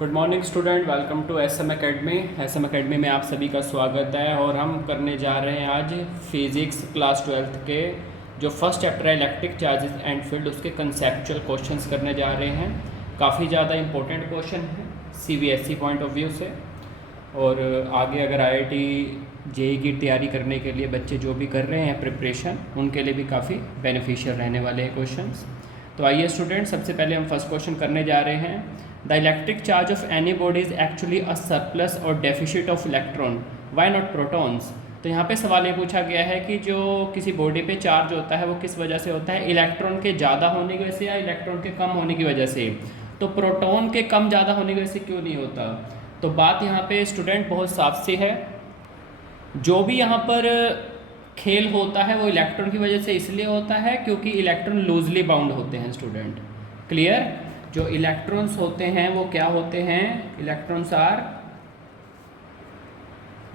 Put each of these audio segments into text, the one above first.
Good morning student, welcome to SM Academy. SM Academy में आप सभी का स्वागत है और हम करने जा रहे हैं आज फिज़िक्स क्लास 12th के जो फर्स्ट चैप्टर है इलेक्ट्रिक चार्जेस एंड फील्ड, उसके कंसेप्चुअल क्वेश्चंस करने जा रहे हैं। काफ़ी ज़्यादा इंपॉर्टेंट क्वेश्चन है सीबीएसई पॉइंट ऑफ व्यू से, और आगे अगर आईआईटी जेईई की तैयारी करने के लिए बच्चे जो भी कर रहे हैं प्रिपरेशन, उनके लिए भी काफ़ी बेनिफिशियल रहने वाले हैं क्वेश्चंस। तो आइए स्टूडेंट, सबसे पहले हम फर्स्ट क्वेश्चन करने जा रहे हैं। The electric charge of any body is actually a surplus और deficit of electron, why not protons. तो यहाँ पे सवाल ये पूछा गया है कि जो किसी बॉडी पे चार्ज होता है वो किस वजह से होता है, इलेक्ट्रॉन के ज़्यादा होने की वजह से या इलेक्ट्रॉन के कम होने की वजह से। तो प्रोटॉन के कम ज़्यादा होने की वजह से क्यों नहीं होता। तो बात यहाँ पे स्टूडेंट बहुत साफ सी है, जो भी यहाँ पर खेल होता है वो इलेक्ट्रॉन की वजह से इसलिए होता है क्योंकि इलेक्ट्रॉन लूजली बाउंड होते हैं स्टूडेंट। क्लियर। जो इलेक्ट्रॉन्स होते हैं वो क्या होते हैं, electrons are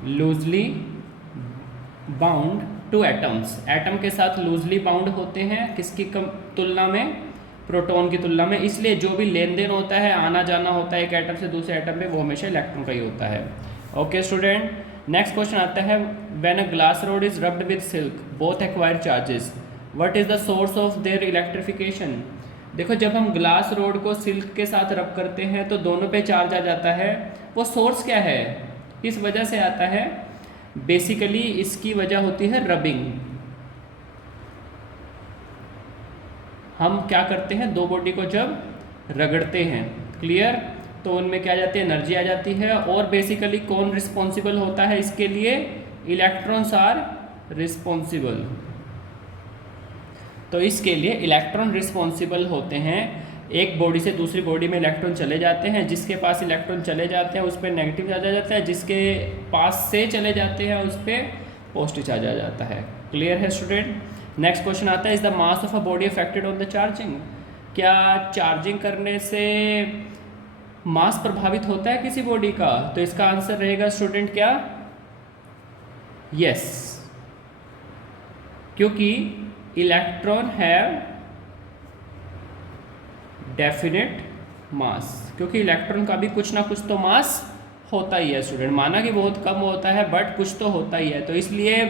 loosely bound to atoms. Atom के साथ लूजली बाउंड होते हैं, किसकी तुलना में, प्रोटॉन की तुलना में। इसलिए जो भी लेन देन होता है, आना जाना होता है एक एटम से दूसरे एटम में, वो हमेशा इलेक्ट्रॉन का ही होता है। ओके स्टूडेंट, नेक्स्ट क्वेश्चन आता है, when a glass rod is rubbed with silk both acquire charges, what is the source of their electrification. देखो, जब हम ग्लास रोड को सिल्क के साथ रब करते हैं तो दोनों पे चार्ज आ जाता है। वो सोर्स क्या है, किस वजह से आता है, बेसिकली इसकी वजह होती है रबिंग। हम क्या करते हैं, दो बॉडी को जब रगड़ते हैं, क्लियर, तो उनमें क्या आ जाती है, एनर्जी आ जाती है। और बेसिकली कौन रिस्पॉन्सिबल होता है इसके लिए, इलेक्ट्रॉन्स आर रिस्पॉन्सिबल। तो इसके लिए इलेक्ट्रॉन रिस्पॉन्सिबल होते हैं। एक बॉडी से दूसरी बॉडी में इलेक्ट्रॉन चले जाते हैं, जिसके पास इलेक्ट्रॉन चले जाते हैं उस पर नेगेटिव चार्ज आ जाता है, जिसके पास से चले जाते हैं उस पर पॉजिटिव चार्ज आ जाता है। क्लियर है स्टूडेंट। नेक्स्ट क्वेश्चन आता है, is the mass of a body affected on the charging. क्या चार्जिंग करने से मास प्रभावित होता है किसी बॉडी का। तो इसका आंसर रहेगा स्टूडेंट क्या, यस, क्योंकि इलेक्ट्रॉन हैव डेफिनेट मास, क्योंकि इलेक्ट्रॉन का भी कुछ ना कुछ तो मास होता ही है स्टूडेंट। माना कि बहुत कम होता है बट कुछ तो होता ही है। तो इसलिए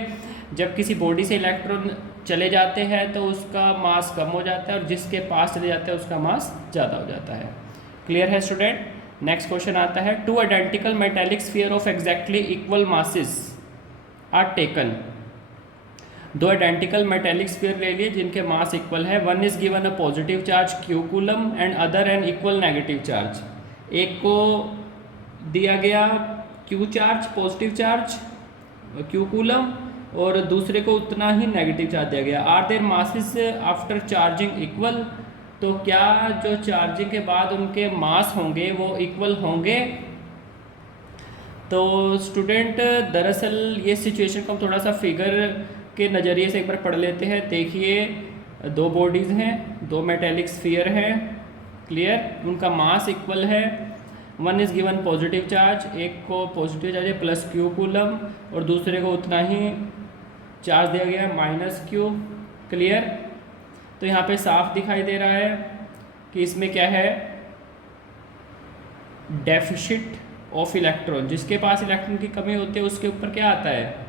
जब किसी बॉडी से इलेक्ट्रॉन चले जाते हैं तो उसका मास कम हो जाता है और जिसके पास चले जाते हैं उसका मास ज़्यादा हो जाता है। क्लियर है स्टूडेंट। नेक्स्ट क्वेश्चन आता है, two identical metallic sphere of exactly equal masses are taken. दो आइडेंटिकल मेटेलिक स्फीयर ले लिए जिनके मास इक्वल है। One is given a positive charge q coulomb and other an equal negative charge. एक को दिया गया q charge, positive charge q coulomb, और दूसरे को उतना ही नेगेटिव चार्ज दिया गया। Are their masses after charging equal. तो क्या जो चार्जिंग के बाद उनके मास होंगे वो इक्वल होंगे। तो स्टूडेंट दरअसल ये सिचुएशन को हम थोड़ा सा फिगर के नज़रिए से एक बार पढ़ लेते हैं। देखिए, दो बॉडीज़ हैं, दो मेटेलिक स्फीयर हैं, क्लियर, उनका मास इक्वल है। One is given positive charge, एक को पॉजिटिव चार्ज है प्लस क्यू कूलम और दूसरे को उतना ही चार्ज दिया गया है माइनस क्यू। क्लियर। तो यहाँ पे साफ दिखाई दे रहा है कि इसमें क्या है, डेफिशिट ऑफ इलेक्ट्रॉन। जिसके पास इलेक्ट्रॉन की कमी होती है उसके ऊपर क्या आता है,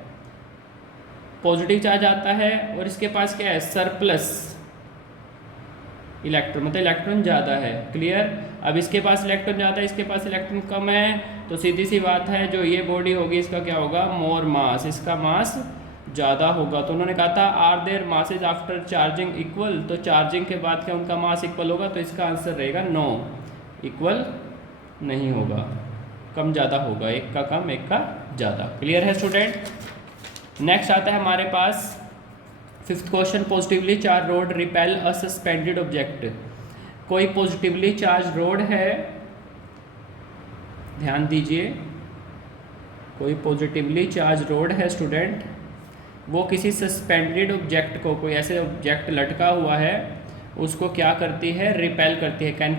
पॉजिटिव चार्ज आता है, और इसके पास क्या है, सरप्लस इलेक्ट्रॉन, मतलब इलेक्ट्रॉन ज़्यादा है। क्लियर। अब इसके पास इलेक्ट्रॉन ज़्यादा है, इसके पास इलेक्ट्रॉन कम है, तो सीधी सी बात है जो ये बॉडी होगी इसका क्या होगा, मोर मास, इसका मास ज़्यादा होगा। तो उन्होंने कहा था are their masses after charging equal. तो चार्जिंग के बाद क्या उनका मास इक्वल होगा। तो इसका आंसर रहेगा नो, इक्वल नहीं होगा, कम ज़्यादा होगा, एक का कम एक का ज़्यादा। क्लियर है स्टूडेंट। नेक्स्ट आता है हमारे पास fifth question, positively charge rod repel a suspended object. कोई पॉजिटिवली चार्ज रोड है, ध्यान दीजिए, कोई पॉजिटिवली चार्ज रोड है स्टूडेंट, वो किसी सस्पेंडेड ऑब्जेक्ट को, कोई ऐसे ऑब्जेक्ट लटका हुआ है, उसको क्या करती है, रिपेल करती है। Can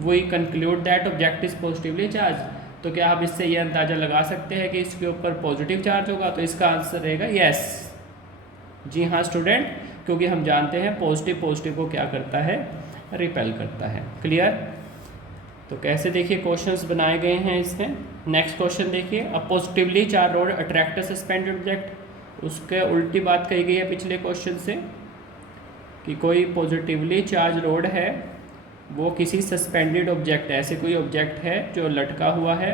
we conclude that object is positively charge. तो क्या हम इससे ये अंदाज़ा लगा सकते हैं कि इसके ऊपर पॉजिटिव चार्ज होगा। तो इसका आंसर रहेगा यस, जी हाँ स्टूडेंट, क्योंकि हम जानते हैं पॉजिटिव को क्या करता है, रिपेल करता है। क्लियर। तो कैसे देखिए क्वेश्चंस बनाए गए हैं इसमें। नेक्स्ट क्वेश्चन देखिए, अ पॉजिटिवली चार्ज रोड अट्रैक्ट अ सस्पेंडेड ऑब्जेक्ट। उसके उल्टी बात कही गई है पिछले क्वेश्चन से कि कोई पॉजिटिवली चार्ज रोड है वो किसी सस्पेंडेड ऑब्जेक्ट, ऐसे कोई ऑब्जेक्ट है जो लटका हुआ है,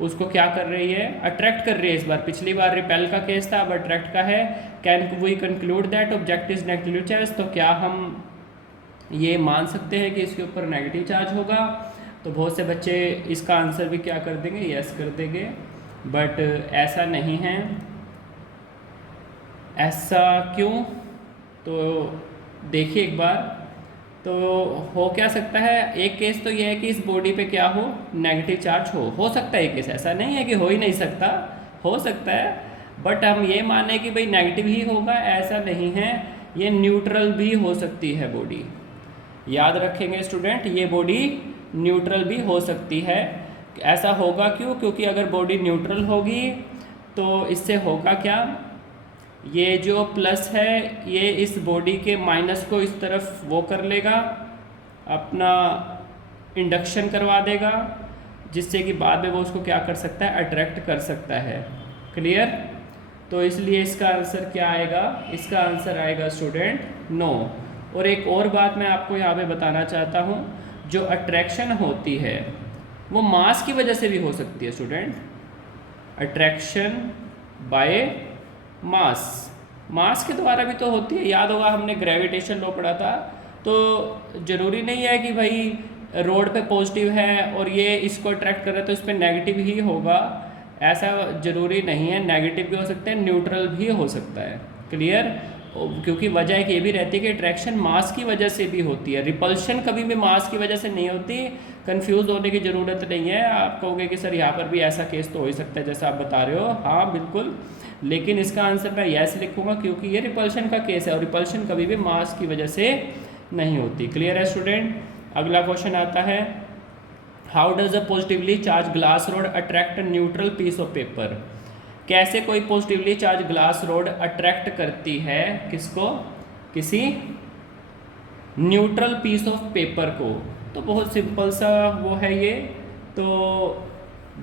उसको क्या कर रही है, अट्रैक्ट कर रही है। इस बार, पिछली बार रिपेल का केस था, अब अट्रैक्ट का है। Can we conclude that object is negative charge, तो क्या हम ये मान सकते हैं कि इसके ऊपर नेगेटिव चार्ज होगा। तो बहुत से बच्चे इसका आंसर भी क्या कर देंगे, यस कर देंगे, बट ऐसा नहीं है। ऐसा क्यों, तो देखिए एक बार। तो हो क्या सकता है, एक केस तो यह है कि इस बॉडी पे क्या हो, नेगेटिव चार्ज हो सकता है। एक केस ऐसा नहीं है कि हो ही नहीं सकता, हो सकता है, बट हम ये माने कि भाई नेगेटिव ही होगा, ऐसा नहीं है। ये न्यूट्रल भी हो सकती है बॉडी, याद रखेंगे स्टूडेंट, ये बॉडी न्यूट्रल भी हो सकती है। ऐसा होगा क्यों, क्योंकि अगर बॉडी न्यूट्रल होगी तो इससे होगा क्या, ये जो प्लस है ये इस बॉडी के माइनस को इस तरफ वो कर लेगा, अपना इंडक्शन करवा देगा, जिससे कि बाद में वो उसको क्या कर सकता है, अट्रैक्ट कर सकता है। क्लियर। तो इसलिए इसका आंसर क्या आएगा, इसका आंसर आएगा स्टूडेंट नो। और एक और बात मैं आपको यहाँ पे बताना चाहता हूँ, जो अट्रैक्शन होती है वो मास की वजह से भी हो सकती है स्टूडेंट। अट्रैक्शन बाय मास के द्वारा भी तो होती है। याद होगा हमने ग्रेविटेशन लॉ पढ़ा था। तो ज़रूरी नहीं है कि भाई रोड पे पॉजिटिव है और ये इसको अट्रैक्ट कर रहा है तो इस पर नेगेटिव ही होगा, ऐसा ज़रूरी नहीं है। नेगेटिव भी हो सकता है, न्यूट्रल भी हो सकता है। क्लियर। क्योंकि वजह एक ये भी रहती है कि अट्रैक्शन मास की वजह से भी होती है, रिपल्शन कभी भी मास की वजह से नहीं होती। कंफ्यूज होने की ज़रूरत नहीं है। आप कहोगे कि सर यहाँ पर भी ऐसा केस तो हो ही सकता है जैसा आप बता रहे हो, हाँ बिल्कुल, लेकिन इसका आंसर मैं यस लिखूंगा क्योंकि ये रिपल्शन का केस है और रिपल्शन कभी भी मास की वजह से नहीं होती। क्लियर है स्टूडेंट। अगला क्वेश्चन आता है, how does a positively charge glass rod attract neutral piece of paper. कैसे कोई positively charge glass rod attract करती है किसको, किसी न्यूट्रल पीस ऑफ पेपर को। तो बहुत सिंपल सा वो है ये। तो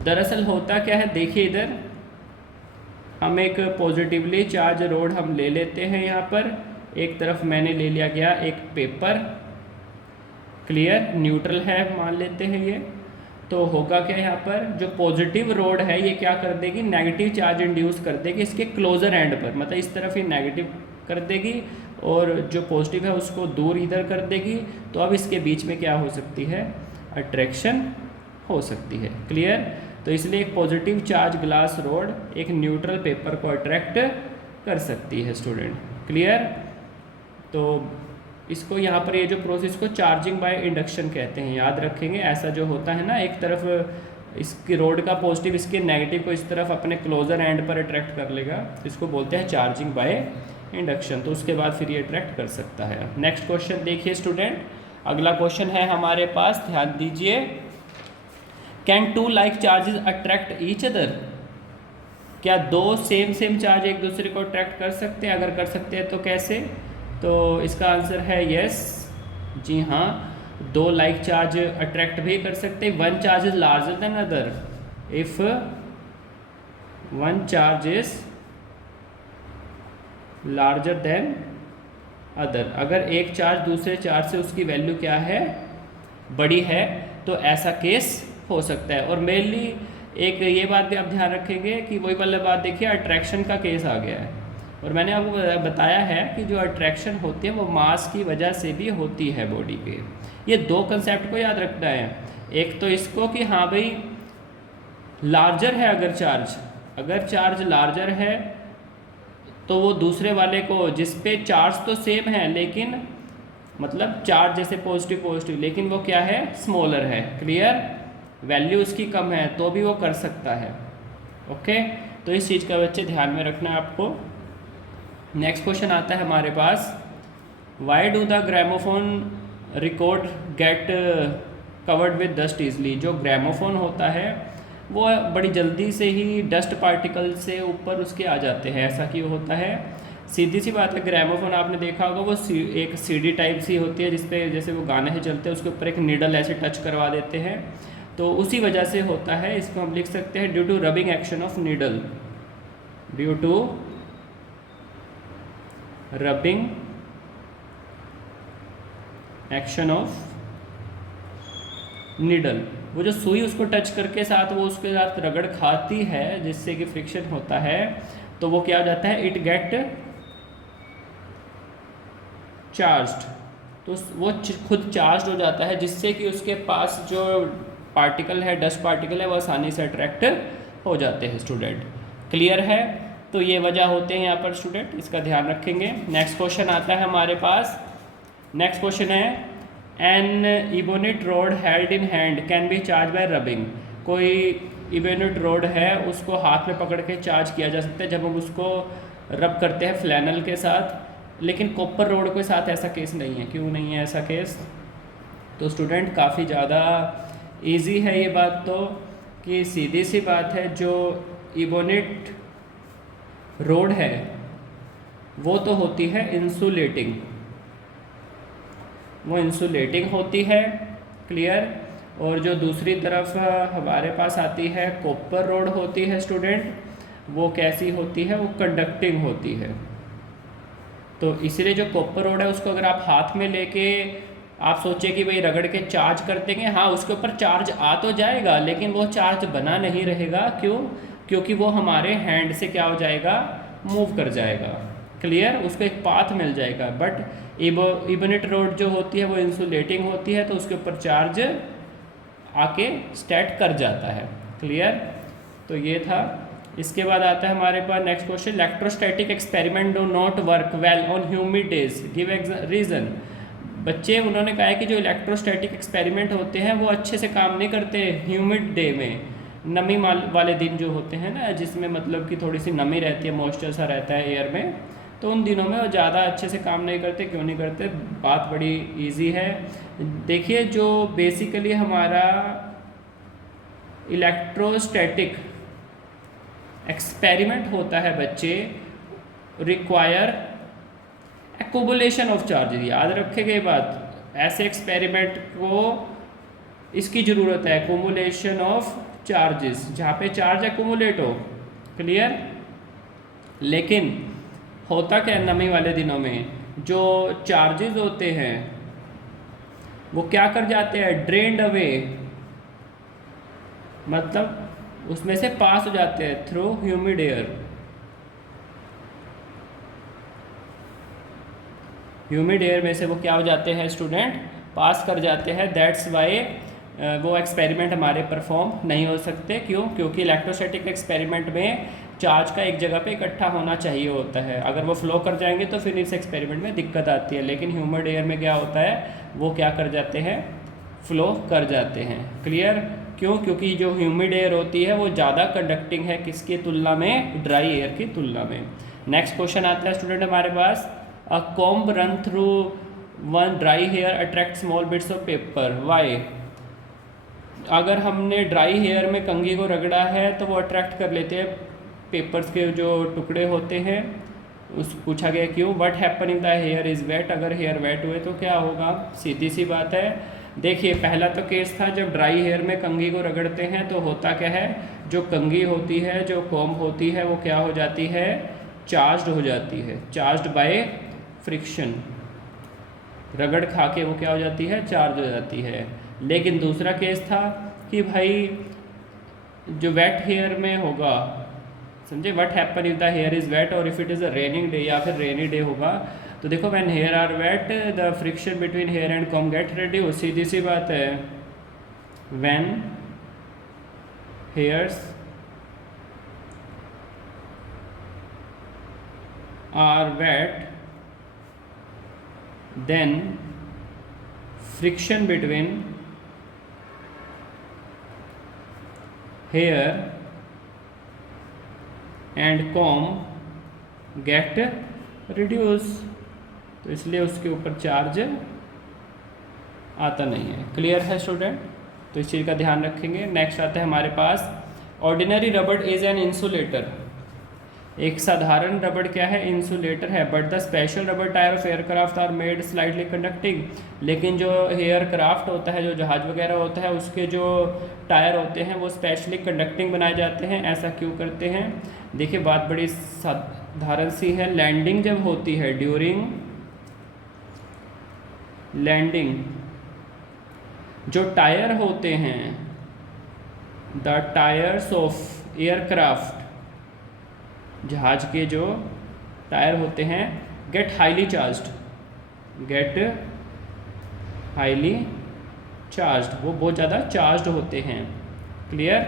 दरअसल होता क्या है, देखिए इधर हम एक पॉजिटिवली चार्ज रोड हम ले लेते हैं, यहाँ पर एक तरफ मैंने ले लिया गया एक पेपर। क्लियर, न्यूट्रल है मान लेते हैं ये। तो होगा क्या, यहाँ पर जो पॉजिटिव रोड है ये क्या कर देगी, नेगेटिव चार्ज इंड्यूस कर देगी इसके क्लोजर एंड पर, मतलब इस तरफ ये नेगेटिव कर देगी और जो पॉजिटिव है उसको दूर इधर कर देगी। तो अब इसके बीच में क्या हो सकती है, अट्रैक्शन हो सकती है। क्लियर। तो इसलिए एक पॉजिटिव चार्ज ग्लास रोड एक न्यूट्रल पेपर को अट्रैक्ट कर सकती है स्टूडेंट। क्लियर। तो इसको यहाँ पर ये जो प्रोसेस को चार्जिंग बाय इंडक्शन कहते हैं, याद रखेंगे। ऐसा जो होता है ना, एक तरफ इसकी रोड का पॉजिटिव इसके नेगेटिव को इस तरफ अपने क्लोजर एंड पर अट्रैक्ट कर लेगा, इसको बोलते हैं चार्जिंग बाय इंडक्शन। तो उसके बाद फिर ये अट्रैक्ट कर सकता है। नेक्स्ट क्वेश्चन देखिए स्टूडेंट, अगला क्वेश्चन है हमारे पास, ध्यान दीजिए। Can two like charges attract each other. क्या दो सेम चार्ज एक दूसरे को अट्रैक्ट कर सकते हैं, अगर कर सकते हैं तो कैसे। तो इसका आंसर है यस, जी हाँ, दो लाइक चार्ज अट्रैक्ट भी कर सकते हैं। One charge is larger than other, if one charge is larger than other, अगर एक चार्ज दूसरे चार्ज से उसकी वैल्यू क्या है, बड़ी है, तो ऐसा केस हो सकता है। और मेनली एक ये बात भी आप ध्यान रखेंगे कि वही वाली बात देखिए, अट्रैक्शन का केस आ गया है और मैंने आपको बताया है कि जो अट्रैक्शन होती है वो मास की वजह से भी होती है बॉडी पे। ये दो कंसेप्ट को याद रखना है। एक तो इसको कि हाँ भाई लार्जर है, अगर चार्ज लार्जर है तो वो दूसरे वाले को, जिस पे चार्ज तो सेम है लेकिन मतलब चार्ज जैसे पॉजिटिव लेकिन वो क्या है, स्मॉलर है। क्लियर, वैल्यू उसकी कम है तो भी वो कर सकता है। ओके, तो इस चीज़ का बच्चे ध्यान में रखना है आपको। नेक्स्ट क्वेश्चन आता है हमारे पास, why do the gramophone record get covered with dust easily. जो ग्रामोफोन होता है वो बड़ी जल्दी से ही डस्ट पार्टिकल से ऊपर उसके आ जाते हैं, ऐसा क्यों होता है। सीधी सी बात है, ग्रामोफोन आपने देखा होगा, वो एक सीडी टाइप सी होती है जिसपे जैसे वो गाने हैं चलते हैं उसके ऊपर एक नीडल ऐसे टच करवा देते हैं, तो उसी वजह से होता है। इसको हम लिख सकते हैं due to rubbing action of needle, due to rubbing action of needle. वो जो सुई उसको टच करके साथ वो उसके साथ रगड़ खाती है जिससे कि फ्रिक्शन होता है, तो वो क्या हो जाता है, इट गेट चार्ज्ड, तो वो खुद चार्ज हो जाता है जिससे कि उसके पास जो पार्टिकल है, डस्ट पार्टिकल है, वो आसानी से अट्रैक्ट हो जाते हैं स्टूडेंट। क्लियर है? तो ये वजह होते हैं यहाँ पर स्टूडेंट, इसका ध्यान रखेंगे। नेक्स्ट क्वेश्चन आता है हमारे पास। नेक्स्ट क्वेश्चन है an ebonite rod held in hand can be charge by rubbing. कोई इबोनिट रोड है उसको हाथ में पकड़ के चार्ज किया जा सकता है जब हम उसको रब करते हैं फ्लैनल के साथ, लेकिन कॉपर रोड के साथ ऐसा केस नहीं है। क्यों नहीं है ऐसा केस? तो स्टूडेंट काफ़ी ज़्यादा इजी है ये बात, तो कि सीधी सी बात है, जो इबोनिट रोड है वो तो होती है इंसुलेटिंग, वो इंसुलेटिंग होती है। क्लियर? और जो दूसरी तरफ हमारे पास आती है कॉपर रोड होती है स्टूडेंट, वो कैसी होती है, वो कंडक्टिंग होती है। तो इसलिए जो कॉपर रोड है उसको अगर आप हाथ में लेके आप सोचे कि भाई रगड़ के चार्ज कर देंगे, हाँ उसके ऊपर चार्ज आ तो जाएगा लेकिन वो चार्ज बना नहीं रहेगा। क्यों? क्योंकि वो हमारे हैंड से क्या हो जाएगा, मूव कर जाएगा। क्लियर? उसको एक पाथ मिल जाएगा। बट इबोनिट रोड जो होती है वो इंसुलेटिंग होती है, तो उसके ऊपर चार्ज आके स्टैट कर जाता है। क्लियर? तो ये था। इसके बाद आता है हमारे पास next question, electrostatic experiment do not work well on humid days, give reason. बच्चे उन्होंने कहा है कि जो इलेक्ट्रोस्टैटिक एक्सपेरिमेंट होते हैं वो अच्छे से काम नहीं करते ह्यूमिड डे में, नमी वाले दिन जो होते हैं ना, जिसमें मतलब कि थोड़ी सी नमी रहती है, मॉइस्चर सा रहता है एयर में, तो उन दिनों में वो ज़्यादा अच्छे से काम नहीं करते। क्यों नहीं करते? बात बड़ी इजी है। देखिए, जो बेसिकली हमारा इलेक्ट्रोस्टैटिक एक्सपेरिमेंट होता है बच्चे, रिक्वायर एक्यूमुलेशन ऑफ चार्ज। याद रखेंगे ये बात, ऐसे एक्सपेरिमेंट को इसकी ज़रूरत है, एक्यूमुलेशन ऑफ चार्जेस, जहाँ पे चार्ज एक्यूमुलेट हो। क्लियर? लेकिन होता क्या है, नमी वाले दिनों में जो चार्जेस होते हैं वो क्या कर जाते हैं, ड्रेन्ड अवे, मतलब उसमें से पास हो जाते हैं through humid air. Humid air में से वो क्या हो जाते हैं स्टूडेंट, पास कर जाते हैं। दैट्स वाई वो एक्सपेरिमेंट हमारे परफॉर्म नहीं हो सकते। क्यों? क्योंकि इलेक्ट्रोस्टैटिक एक्सपेरिमेंट में चार्ज का एक जगह पे इकट्ठा होना चाहिए होता है। अगर वो फ्लो कर जाएंगे तो फिर इस एक्सपेरिमेंट में दिक्कत आती है। लेकिन ह्यूमिड एयर में क्या होता है, वो क्या कर जाते हैं, फ्लो कर जाते हैं। क्लियर? क्यों? क्योंकि जो ह्यूमिड एयर होती है वो ज़्यादा कंडक्टिंग है किसकी तुलना में, ड्राई एयर की तुलना में। नेक्स्ट क्वेश्चन आता है स्टूडेंट हमारे पास, a comb run through one dry hair attract small bits of paper, why. अगर हमने ड्राई हेयर में कंघी को रगड़ा है तो वो अट्रैक्ट कर लेते हैं पेपर्स के जो टुकड़े होते हैं। उस पूछा गया क्यों, what happen if the hair is wet, अगर हेयर वेट हुए तो क्या होगा। सीधी सी बात है। देखिए, पहला तो केस था जब ड्राई हेयर में कंघी को रगड़ते हैं तो होता क्या है, जो कंघी होती है, जो कॉम्ब होती है, वो क्या हो जाती है, चार्ज्ड हो जाती है, चार्ज्ड बाय फ्रिक्शन। रगड़ खा के वो क्या हो जाती है, चार्ज हो जाती है। लेकिन दूसरा केस था कि भाई जो वेट हेयर में होगा, समझे, what happen if the hair is wet और if it is a raining day, या फिर रेनी डे होगा तो देखो when hair are wet the friction between hair and comb get reduce. सीधी सी बात है, when hairs are wet then friction between hair and comb get reduce, तो इसलिए उसके ऊपर चार्ज आता नहीं है। क्लियर है स्टूडेंट? तो इस चीज़ का ध्यान रखेंगे। नेक्स्ट आता है हमारे पास, ordinary rubber is an insulator. एक साधारण रबड़ क्या है, इंसुलेटर है, बट द स्पेशल रबड़ tyre of aircraft are made slightly conducting. लेकिन जो एयरक्राफ्ट होता है, जो जहाज़ वगैरह होता है, उसके जो टायर होते हैं वो स्पेशली कंडक्टिंग बनाए जाते हैं। ऐसा क्यों करते हैं? देखिए बात बड़ी साधारण सी है। लैंडिंग जब होती है, ड्यूरिंग लैंडिंग जो टायर होते हैं, द टायर्स ऑफ एयरक्राफ्ट, जहाज के जो टायर होते हैं, गेट हाईली चार्ज्ड, वो बहुत ज़्यादा चार्ज्ड होते हैं। क्लियर?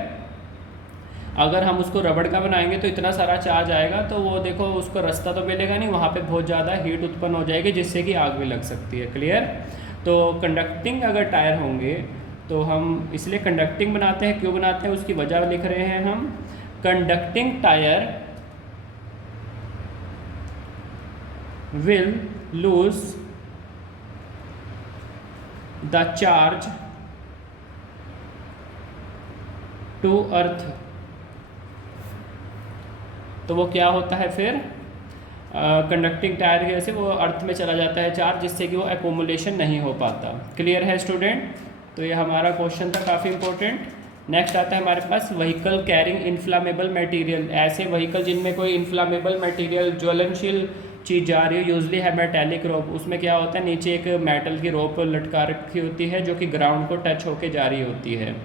अगर हम उसको रबड़ का बनाएंगे तो इतना सारा चार्ज आएगा, तो वो देखो उसको रास्ता तो मिलेगा नहीं, वहाँ पे बहुत ज़्यादा हीट उत्पन्न हो जाएगी, जिससे कि आग भी लग सकती है। क्लियर? तो कंडक्टिंग अगर टायर होंगे तो हम इसलिए कंडक्टिंग बनाते हैं। क्यों बनाते हैं उसकी वजह लिख रहे हैं हम। Conducting tyre will lose the charge to earth। तो वो क्या होता है फिर, कंडक्टिंग टायर की वजह से वो अर्थ में चला जाता है चार्ज, जिससे कि वो एकोमुलेशन नहीं हो पाता। क्लियर है स्टूडेंट? तो ये हमारा क्वेश्चन था काफ़ी इंपॉर्टेंट। नेक्स्ट आता है हमारे पास व्हीकल कैरिंग इन्फ्लामेबल मटेरियल। ऐसे व्हीकल जिनमें कोई इन्फ्लामेबल मटेरियल, ज्वलनशील चीज़ जा रही है, यूजली है मेटेलिक रोप। उसमें क्या होता है, नीचे एक मेटल की रोप लटका रखी होती है जो कि ग्राउंड को टच होके जा रही होती है।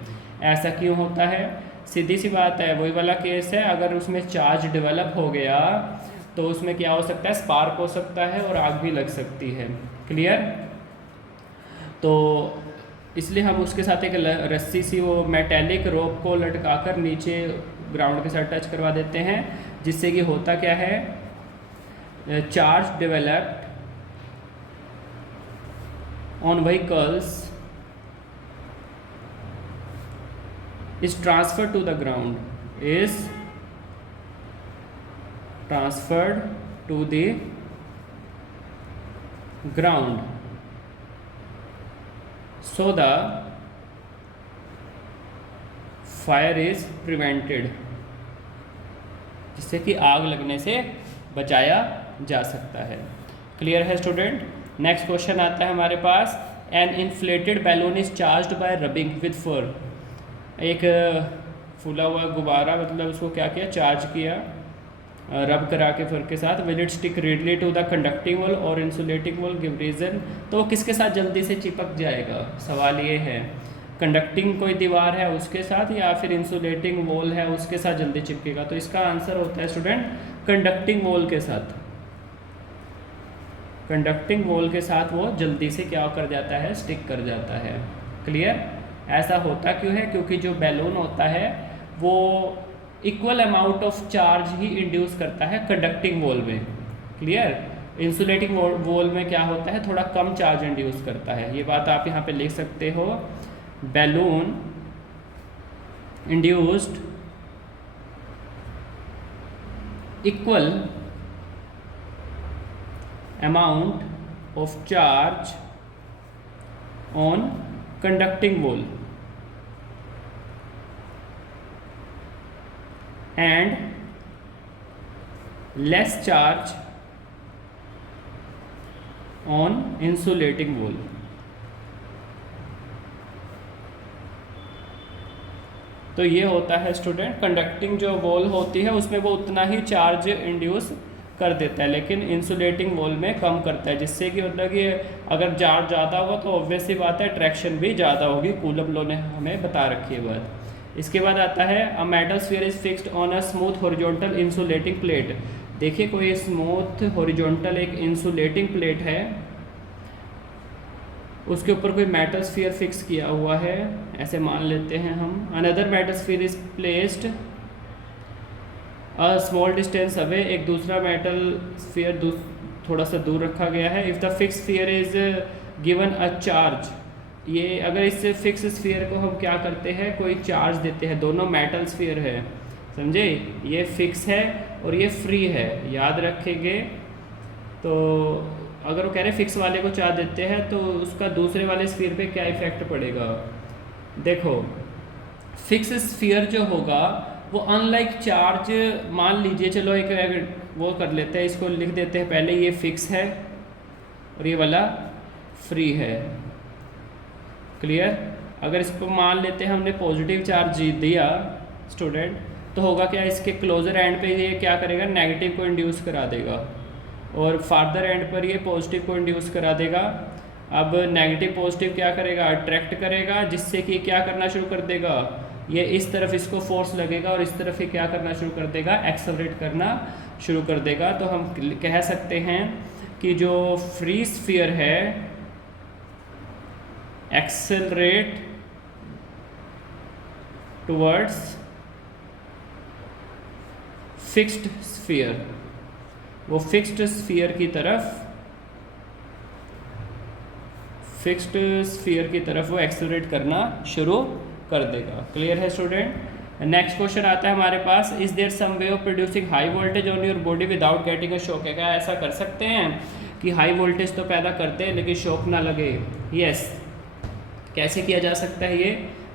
ऐसा क्यों होता है? सीधी सी बात है, वही वाला केस है, अगर उसमें चार्ज डेवलप हो गया तो उसमें क्या हो सकता है, स्पार्क हो सकता है और आग भी लग सकती है। क्लियर? तो इसलिए हम उसके साथ एक रस्सी सी वो मेटेलिक रोप को लटकाकर नीचे ग्राउंड के साथ टच करवा देते हैं, जिससे कि होता क्या है, charge developed on vehicles is transferred to the ground, is transferred to the ground, so the fire is prevented, जिससे कि आग लगने से बचाया जा सकता है। क्लियर है स्टूडेंट? नेक्स्ट क्वेश्चन आता है हमारे पास, an inflated balloon is charged by rubbing with fur. एक फूला हुआ गुब्बारा, मतलब उसको क्या किया, चार्ज किया रब करा के फर के साथ। Will it stick readily to the conducting wall और इंसुलेटिंग वॉल, गिव रीजन। तो वो किसके साथ जल्दी से चिपक जाएगा? सवाल ये है, कंडक्टिंग कोई दीवार है उसके साथ या फिर इंसुलेटिंग वॉल है उसके साथ जल्दी चिपकेगा? तो इसका आंसर होता है स्टूडेंट कंडक्टिंग वॉल के साथ। कंडक्टिंग वॉल के साथ वो जल्दी से क्या कर जाता है, स्टिक कर जाता है। क्लियर? ऐसा होता क्यों है? क्योंकि जो बैलून होता है वो equal amount of charge he induce करता है कंडक्टिंग वॉल में। क्लियर? इंसुलेटिंग वॉल में क्या होता है, थोड़ा कम चार्ज इंड्यूस करता है। ये बात आप यहाँ पे लिख सकते हो, balloon induced equal amount of charge on conducting wall and less charge on insulating wall। तो ये होता है स्टूडेंट, कंडक्टिंग जो वॉल होती है उसमें वो उतना ही चार्ज इंड्यूस कर देता है, लेकिन इंसुलेटिंग वॉल में कम करता है, जिससे कि मतलब कि अगर चार्ज ज़्यादा होगा तो ऑब्वियस सी बात है ट्रैक्शन भी ज़्यादा होगी। कूलम लॉ ने हमें बता रखी है बात। इसके बाद आता है, a metal sphere is fixed on a smooth horizontal insulating plate. देखिए कोई स्मूथ हॉरिजॉन्टल एक इंसुलेटिंग प्लेट है, उसके ऊपर कोई मेटल स्फीयर फिक्स किया हुआ है, ऐसे मान लेते हैं हम। Another metal sphere is placed a small distance away, एक दूसरा मेटल स्फीयर थोड़ा सा दूर रखा गया है। If the fix sphere is given a charge, ये अगर इस फिक्स स्फीयर को हम क्या करते हैं, कोई चार्ज देते हैं, दोनों मेटल स्फीयर है, समझे? ये फिक्स है और ये फ्री है, याद रखेंगे। तो अगर वो कह रहे हैं फिक्स वाले को चार्ज देते हैं तो उसका दूसरे वाले स्फीयर पे क्या इफेक्ट पड़ेगा? देखो फिक्स स्फीयर जो होगा वो अनलाइक चार्ज, मान लीजिए चलो एक वो कर लेते हैं, इसको लिख देते हैं पहले, ये फिक्स है और ये वाला फ्री है। क्लियर? अगर इसको मान लेते हैं हमने पॉजिटिव चार्ज दिया स्टूडेंट, तो होगा क्या, इसके क्लोजर एंड पे ये क्या करेगा, नेगेटिव को इंड्यूस करा देगा और फार्दर एंड पर ये पॉजिटिव को इंड्यूस करा देगा। अब नेगेटिव पॉजिटिव क्या करेगा, अट्रैक्ट करेगा, जिससे कि क्या करना शुरू कर देगा, ये इस तरफ इसको फोर्स लगेगा और इस तरफ ये क्या करना शुरू कर देगा, एक्सेलरेट करना शुरू कर देगा। तो हम कह सकते हैं कि जो फ्री स्फीयर है एक्सेलरेट टुवर्ड्स फिक्स्ड स्फीयर, वो फिक्स्ड स्फीयर की तरफ वो एक्सेलरेट करना शुरू कर देगा। क्लियर है स्टूडेंट? नेक्स्ट क्वेश्चन आता है हमारे पास, is there some way of producing high voltage on your body without getting a shock? क्या ऐसा कर सकते हैं कि हाई वोल्टेज तो पैदा करते हैं लेकिन शॉक ना लगे? यस। कैसे किया जा सकता है ये,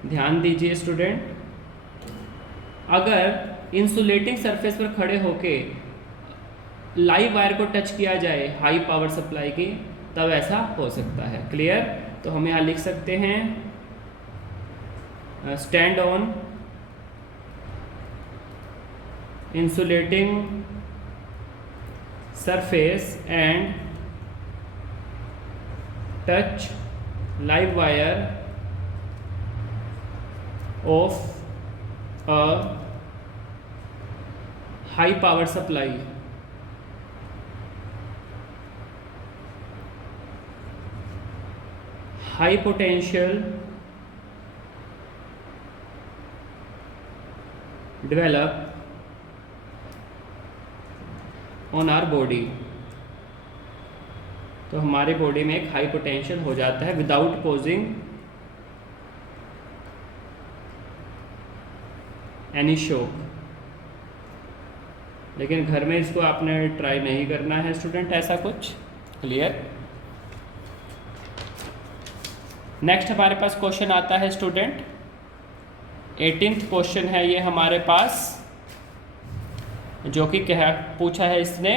ध्यान दीजिए स्टूडेंट। अगर इंसुलेटिंग सरफेस पर खड़े होके लाइव वायर को टच किया जाए हाई पावर सप्लाई की, तब ऐसा हो सकता है। क्लियर? तो हम यहाँ लिख सकते हैं stand on insulating surface and touch live wire of a high power supply, high potential develop on our body। तो हमारे बॉडी में एक हाई पोटेंशियल हो जाता है विदाउट कॉजिंग एनी शॉक। लेकिन घर में इसको आपने ट्राई नहीं करना है स्टूडेंट, ऐसा कुछ। क्लियर? नेक्स्ट हमारे पास क्वेश्चन आता है स्टूडेंट, 18th क्वेश्चन है ये हमारे पास, जो कि क्या पूछा है इसने,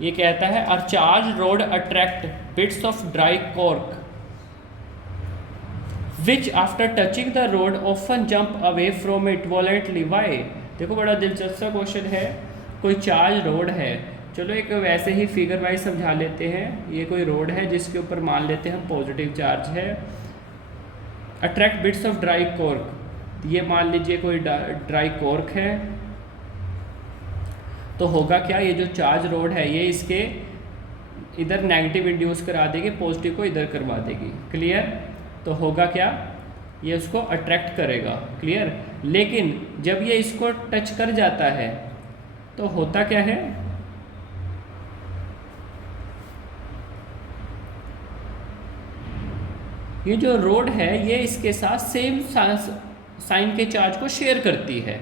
ये कहता है a charge rod attract bits of dry cork which after touching the rod often jump away from it violently, why? देखो बड़ा दिलचस्प सा क्वेश्चन है। कोई चार्ज रोड है, चलो एक वैसे ही फिगर वाइज समझा लेते हैं। ये कोई रोड है जिसके ऊपर मान लेते हैं पॉजिटिव चार्ज है, attract bits of dry cork, ये मान लीजिए कोई ड्राई कॉर्क है। तो होगा क्या, ये जो चार्ज रोड है ये इसके इधर नेगेटिव इंड्यूस करा देगी, पॉजिटिव को इधर करवा देगी। क्लियर? तो होगा क्या, ये उसको अट्रैक्ट करेगा। क्लियर? लेकिन जब ये इसको टच कर जाता है तो होता क्या है, ये जो रोड है ये इसके साथ सेम साइन के चार्ज को शेयर करती है,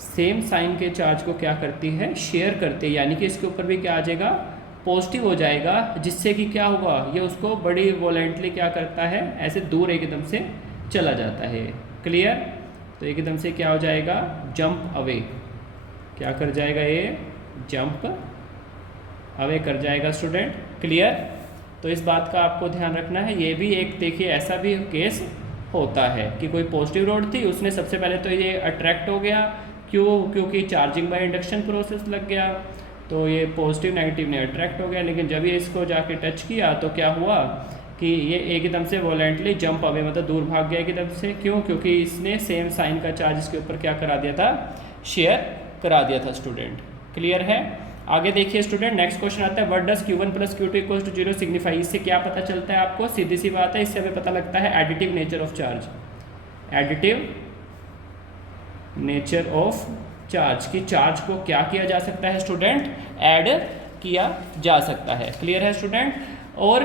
सेम साइन के चार्ज को क्या करती है, शेयर करती है। यानी कि इसके ऊपर भी क्या आ जाएगा, पॉजिटिव हो जाएगा, जिससे कि क्या होगा, ये उसको बड़ी वॉलेंटली क्या करता है, ऐसे दूर एकदम से चला जाता है। क्लियर? तो एकदम से क्या हो जाएगा, जंप अवे, क्या कर जाएगा, ये जंप अवे कर जाएगा स्टूडेंट। क्लियर? तो इस बात का आपको ध्यान रखना है। ये भी एक देखिए ऐसा भी केस होता है कि कोई पॉजिटिव रोड थी, उसने सबसे पहले तो ये अट्रैक्ट हो गया, क्योंकि चार्जिंग बाय इंडक्शन प्रोसेस लग गया, तो ये पॉजिटिव नेगेटिव ने अट्रैक्ट हो गया। लेकिन जब ये इसको जाके टच किया तो क्या हुआ कि ये एकदम से वॉलेंटली जंप अवे, मतलब दूर भाग गया एकदम से। क्यों? क्योंकि इसने सेम साइन का चार्ज इसके ऊपर क्या करा दिया था, शेयर करा दिया था स्टूडेंट। क्लियर है? आगे देखिए स्टूडेंट, नेक्स्ट क्वेश्चन आता है, what does Q1 + Q2 = 0 signify? इससे क्या पता चलता है आपको? सीधी सी बात है, इससे हमें पता लगता है additive nature of charge, additive nature of charge की चार्ज को क्या किया जा सकता है स्टूडेंट, ऐड किया जा सकता है। क्लियर है स्टूडेंट? और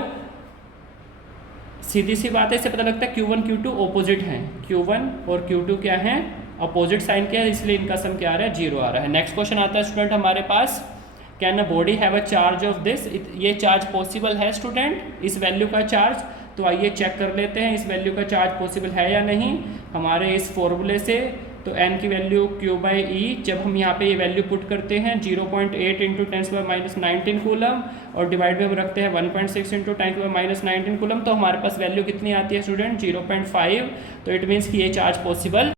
सीधी सी बात है, इससे पता लगता है Q1 Q2 ऑपोजिट हैं, Q1 और Q2 क्या हैं, अपोजिट साइन क्या है, इसलिए इनका सम क्या आ रहा है, 0 आ रहा है। नेक्स्ट क्वेश्चन आता है स्टूडेंट हमारे पास, can a body have a charge of this? ये चार्ज पॉसिबल है स्टूडेंट, इस वैल्यू का चार्ज? तो आइए चेक कर लेते हैं इस वैल्यू का चार्ज पॉसिबल है या नहीं। हमारे इस फॉर्मूले से तो n की वैल्यू Q/E, जब हम यहाँ पे ये वैल्यू पुट करते हैं 0.8 इंटू 10⁻19 कूलम और डिवाइड में हम रखते हैं 1.6 इंटू 10⁻19 कूलम, तो हमारे पास वैल्यू कितनी आती है स्टूडेंट 0.5। तो इट मीन्स कि ये चार्ज पॉसिबल